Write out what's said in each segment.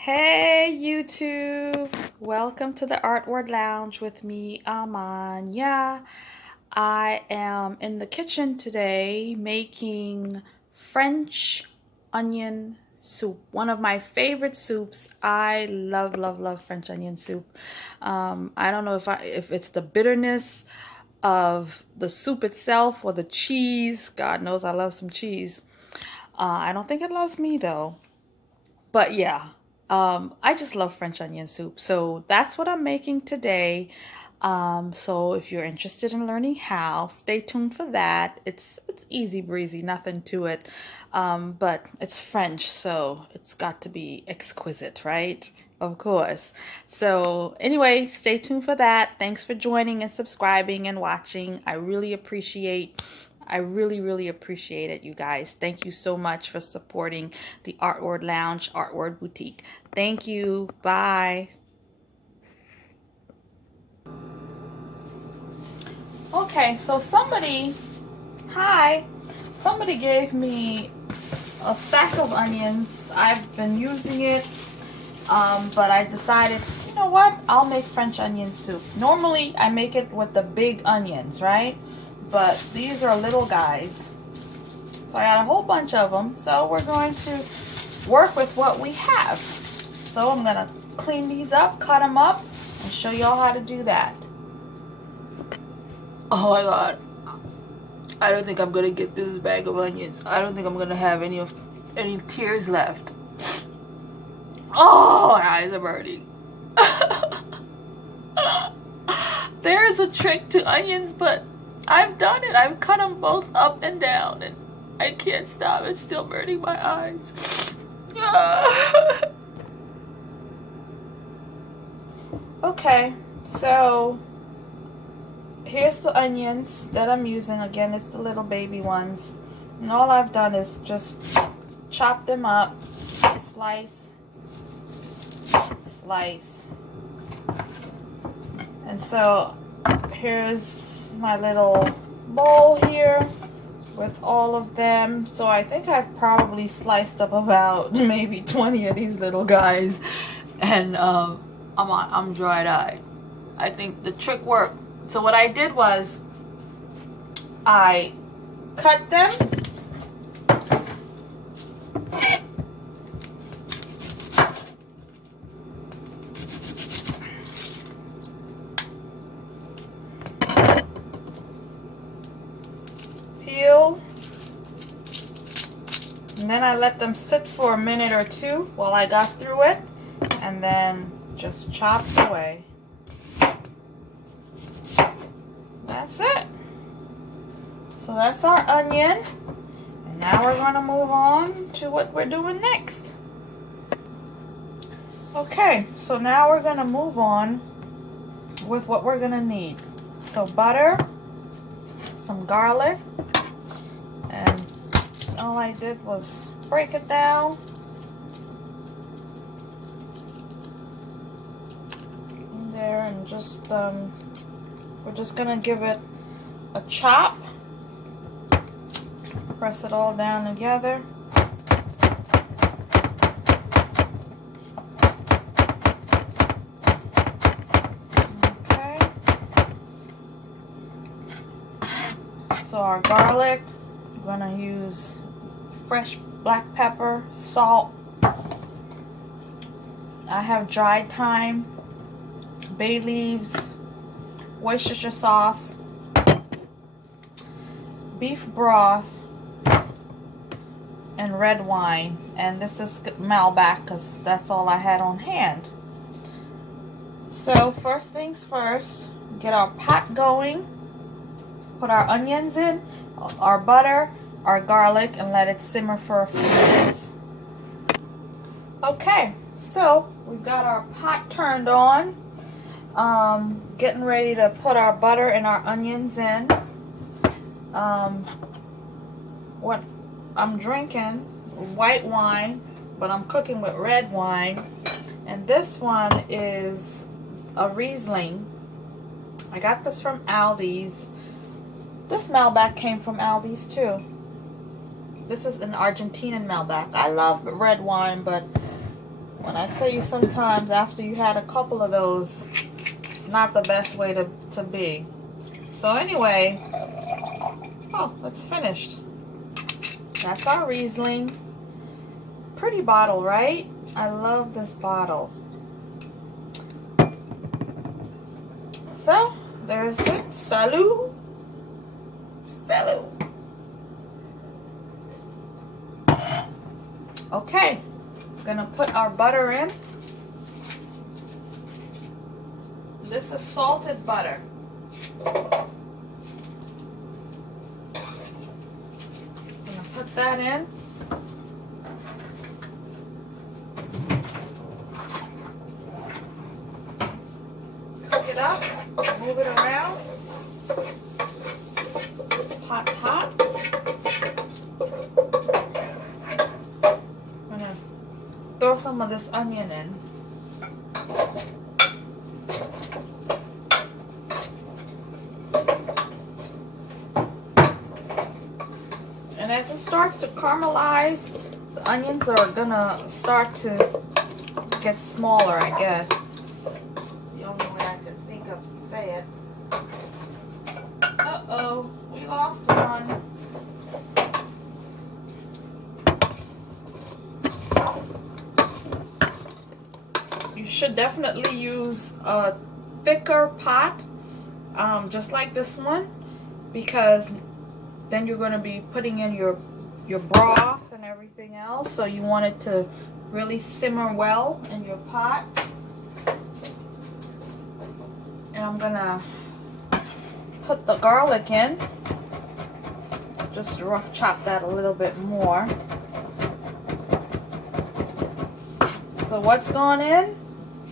Hey YouTube! Welcome to the Art Word Lounge with me, Amanya. I am in the kitchen today making French onion soup. One of my favorite soups. I love French onion soup. I don't know if it's the bitterness of the soup itself or the cheese. God knows I love some cheese. I don't think it loves me though. But yeah, I just love French onion soup. So that's what I'm making today. So if you're interested in learning how, stay tuned for that. It's easy breezy, nothing to it. But it's French, so it's got to be exquisite, right? Of course. So anyway, stay tuned for that. Thanks for joining and subscribing and watching. I really appreciate it, you guys. Thank you so much for supporting the Art Word Lounge, Art Word Boutique. Thank you. Bye. Okay, so somebody gave me a sack of onions. I've been using it, but I decided, you know what? I'll make French onion soup. Normally, I make it with the big onions, right? But these are little guys. So I got a whole bunch of them. So we're going to work with what we have. So I'm going to clean these up, cut them up, and show y'all how to do that. Oh my God. I don't think I'm going to get through this bag of onions. I don't think I'm going to have any tears left. Oh, my eyes are burning. There's a trick to onions, but I've done it. I've cut them both up and down, and I can't stop. It's still burning my eyes. Okay, so here's the onions that I'm using. Again, it's the little baby ones. And all I've done is just chop them up, slice. And so here's my little bowl here with all of them. So I think I've probably sliced up about maybe 20 of these little guys, and I'm dried-eyed. I think the trick worked. So what I did was I cut them, peel, and then I let them sit for a minute or two while I got through it, and then just chopped away. That's it. So that's our onion, and now we're going to move on to what we're doing next. Okay, so now we're going to move on with what we're going to need. So butter, some garlic, and all I did was break it down. In there, and just we're just gonna give it a chop. Press it all down together. Okay. So our garlic, we're gonna use fresh black pepper, salt. I have dried thyme, bay leaves, Worcestershire sauce, beef broth, and red wine. And this is Malbec because that's all I had on hand. So first things first, get our pot going, put our onions in, our butter, our garlic, and let it simmer for a few minutes. Okay, so we've got our pot turned on. Getting ready to put our butter and our onions in. What I'm drinking, white wine, but I'm cooking with red wine, and this one is a Riesling. I got this from Aldi's. This Malbec came from Aldi's too. This is an Argentinian Malbec. I love red wine, but When I tell you sometimes after you had a couple of those, it's not the best way to be. So anyway, oh, it's finished. That's our Riesling. Pretty bottle, right? I love this bottle. So, there's it. Salut. Salut. Okay, gonna put our butter in. This is salted butter. Gonna put that in. Cook it up, move it around. Pot's hot. I'm gonna throw some of this onion in. And as it starts to caramelize, the onions are gonna start to get smaller, I guess. It's the only way I can think of to say it. Uh-oh, we lost one. You should definitely use a thicker pot, just like this one, because then you're going to be putting in your broth and everything else, so you want it to really simmer well in your pot. And I'm going to put the garlic in. Just rough chop that a little bit more. So what's going in?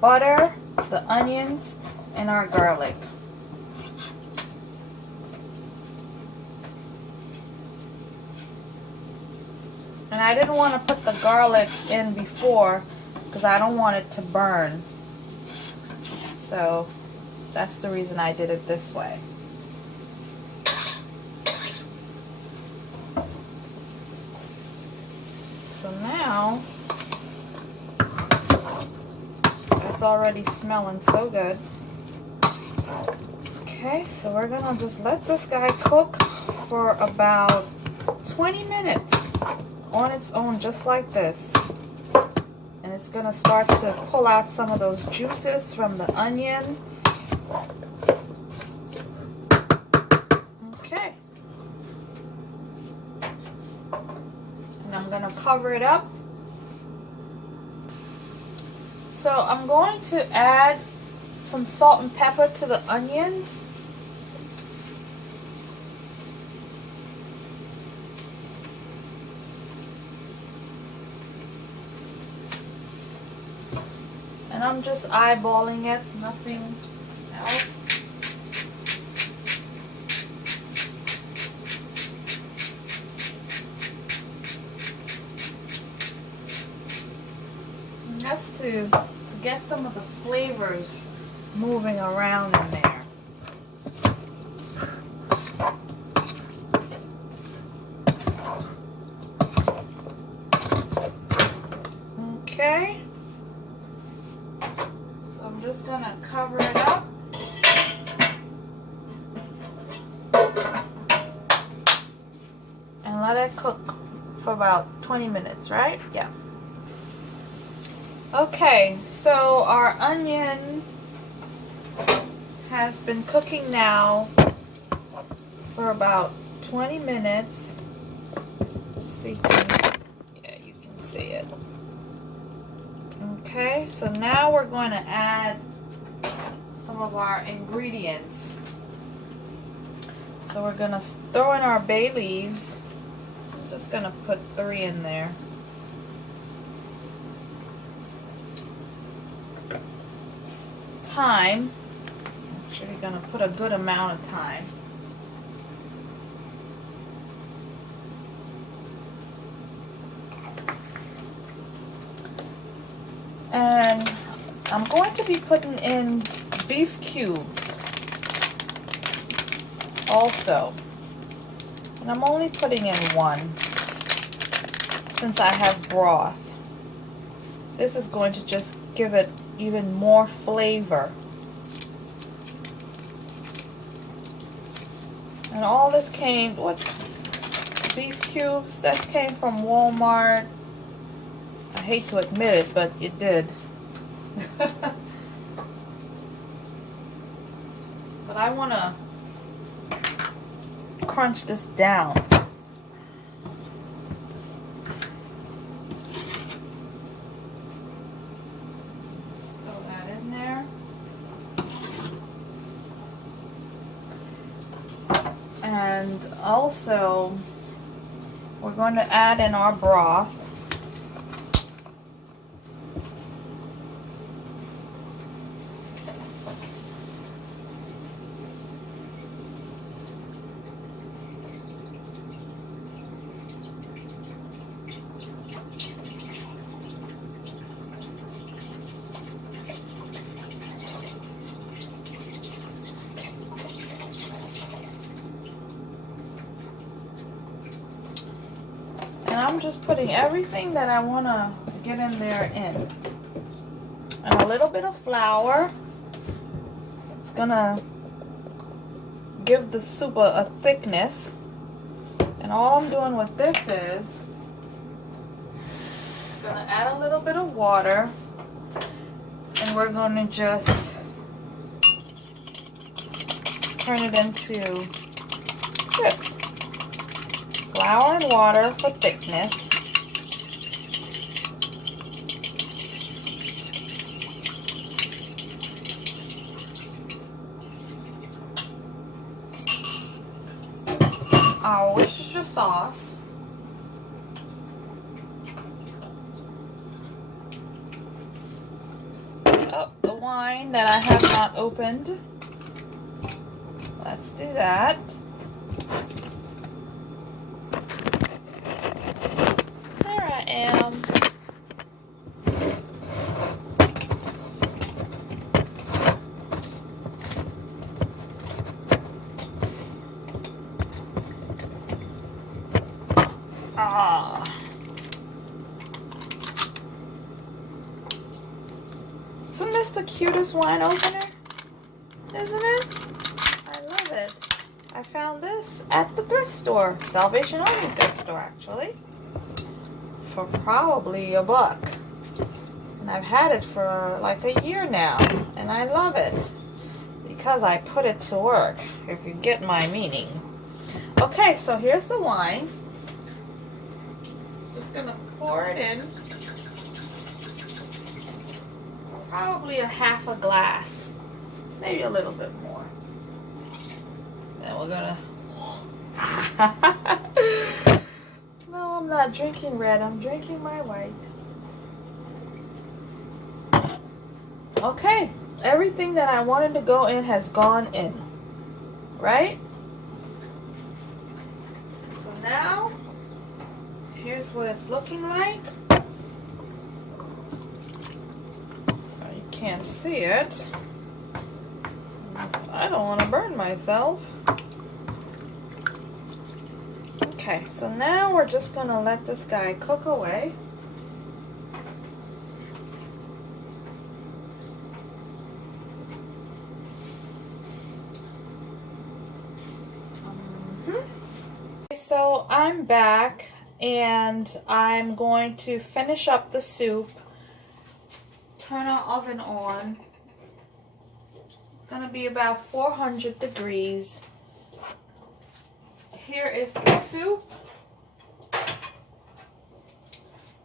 Butter, the onions, and our garlic. And I didn't want to put the garlic in before because I don't want it to burn. So that's the reason I did it this way. So now, it's already smelling so good. Okay, so we're gonna just let this guy cook for about 20 minutes on its own, just like this. And it's gonna start to pull out some of those juices from the onion. Okay. And I'm gonna cover it up. So I'm going to add some salt and pepper to the onions. And I'm just eyeballing it, nothing else. And that's to get some of the flavors moving around in there. Okay. So I'm just gonna cover it up. And let it cook for about 20 minutes, right? Yeah. Okay, so our onion has been cooking now for about 20 minutes. Let's see, yeah, you can see it. Okay, so now we're going to add some of our ingredients. So we're going to throw in our bay leaves. I'm just going to put 3 in there. Thyme. Actually, we're going to put a good amount of thyme. And I'm going to be putting in beef cubes also. And I'm only putting in 1 since I have broth. This is going to just give it even more flavor. And all this came, what, beef cubes, that came from Walmart. I hate to admit it, but it did. But I want to crunch this down. Throw that in there. And also, we're going to add in our broth. And I'm just putting everything that I want to get in there in. And a little bit of flour. It's going to give the soup a thickness. And all I'm doing with this is going to add a little bit of water. And we're going to just turn it into this. Flour and water for thickness. Our Worcestershire sauce. Oh, the wine that I have not opened. Let's do that. Am. Isn't this the cutest wine opener? Isn't it? I love it. I found this at the thrift store. Salvation Army thrift store, actually. For probably $1. And I've had it for like a year now. And I love it. Because I put it to work, if you get my meaning. Okay, so here's the wine. Just gonna pour it in. Probably a half a glass. Maybe a little bit more. Then we're gonna... No, I'm not drinking red. I'm drinking my white. Okay. Everything that I wanted to go in has gone in. Right? So now, here's what it's looking like. You can't see it. I don't want to burn myself. Okay, so now we're just going to let this guy cook away. So I'm back and I'm going to finish up the soup. Turn our oven on. It's going to be about 400 degrees. Here is the soup.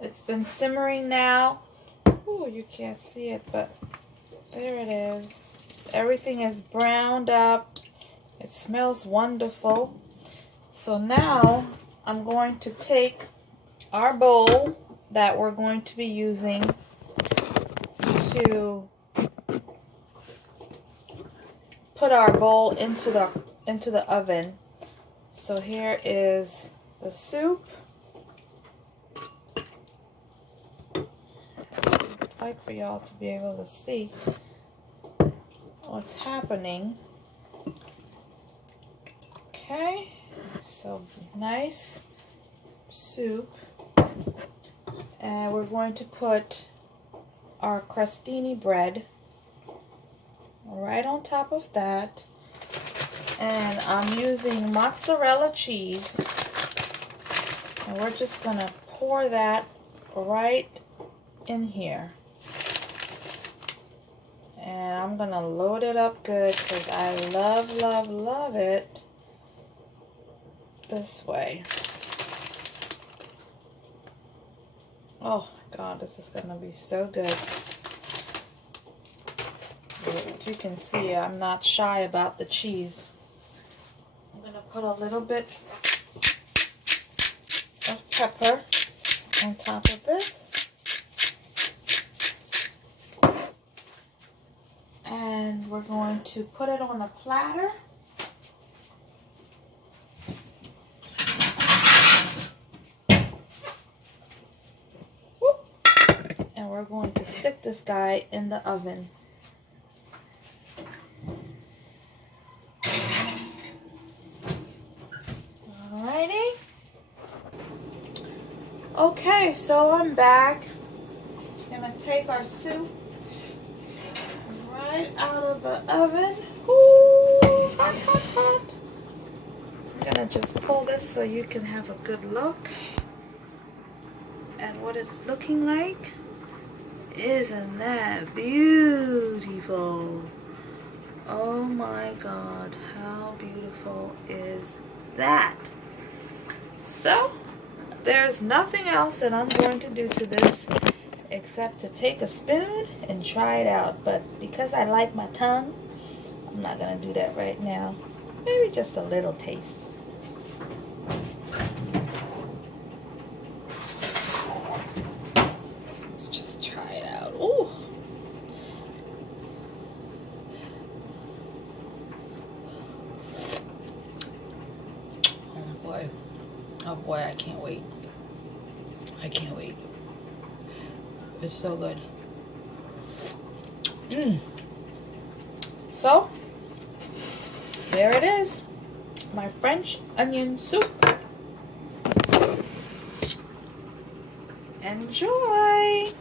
It's been simmering now. Ooh, you can't see it, but there it is. Everything is browned up. It smells wonderful. So now I'm going to take our bowl that we're going to be using to put our bowl into the oven. So here is the soup. I'd like for y'all to be able to see what's happening. Okay. So nice soup, and we're going to put our crostini bread right on top of that. And I'm using mozzarella cheese. And we're just going to pour that right in here. And I'm going to load it up good because I love, love, love it this way. Oh my God, this is going to be so good. As you can see, I'm not shy about the cheese. I'm going to put a little bit of pepper on top of this. And we're going to put it on a platter. And we're going to stick this guy in the oven. Alrighty. Okay, so I'm back. I'm gonna take our soup right out of the oven. Ooh, hot, hot, hot. I'm gonna just pull this so you can have a good look at what it's looking like. Isn't that beautiful? Oh my God, how beautiful is that? So, there's nothing else that I'm going to do to this except to take a spoon and try it out. But because I like my tongue, I'm not going to do that right now. Maybe just a little taste. Let's just try it out. Ooh. Oh boy. Oh boy, I can't wait. I can't wait. It's so good. So, there it is. My French onion soup. Enjoy!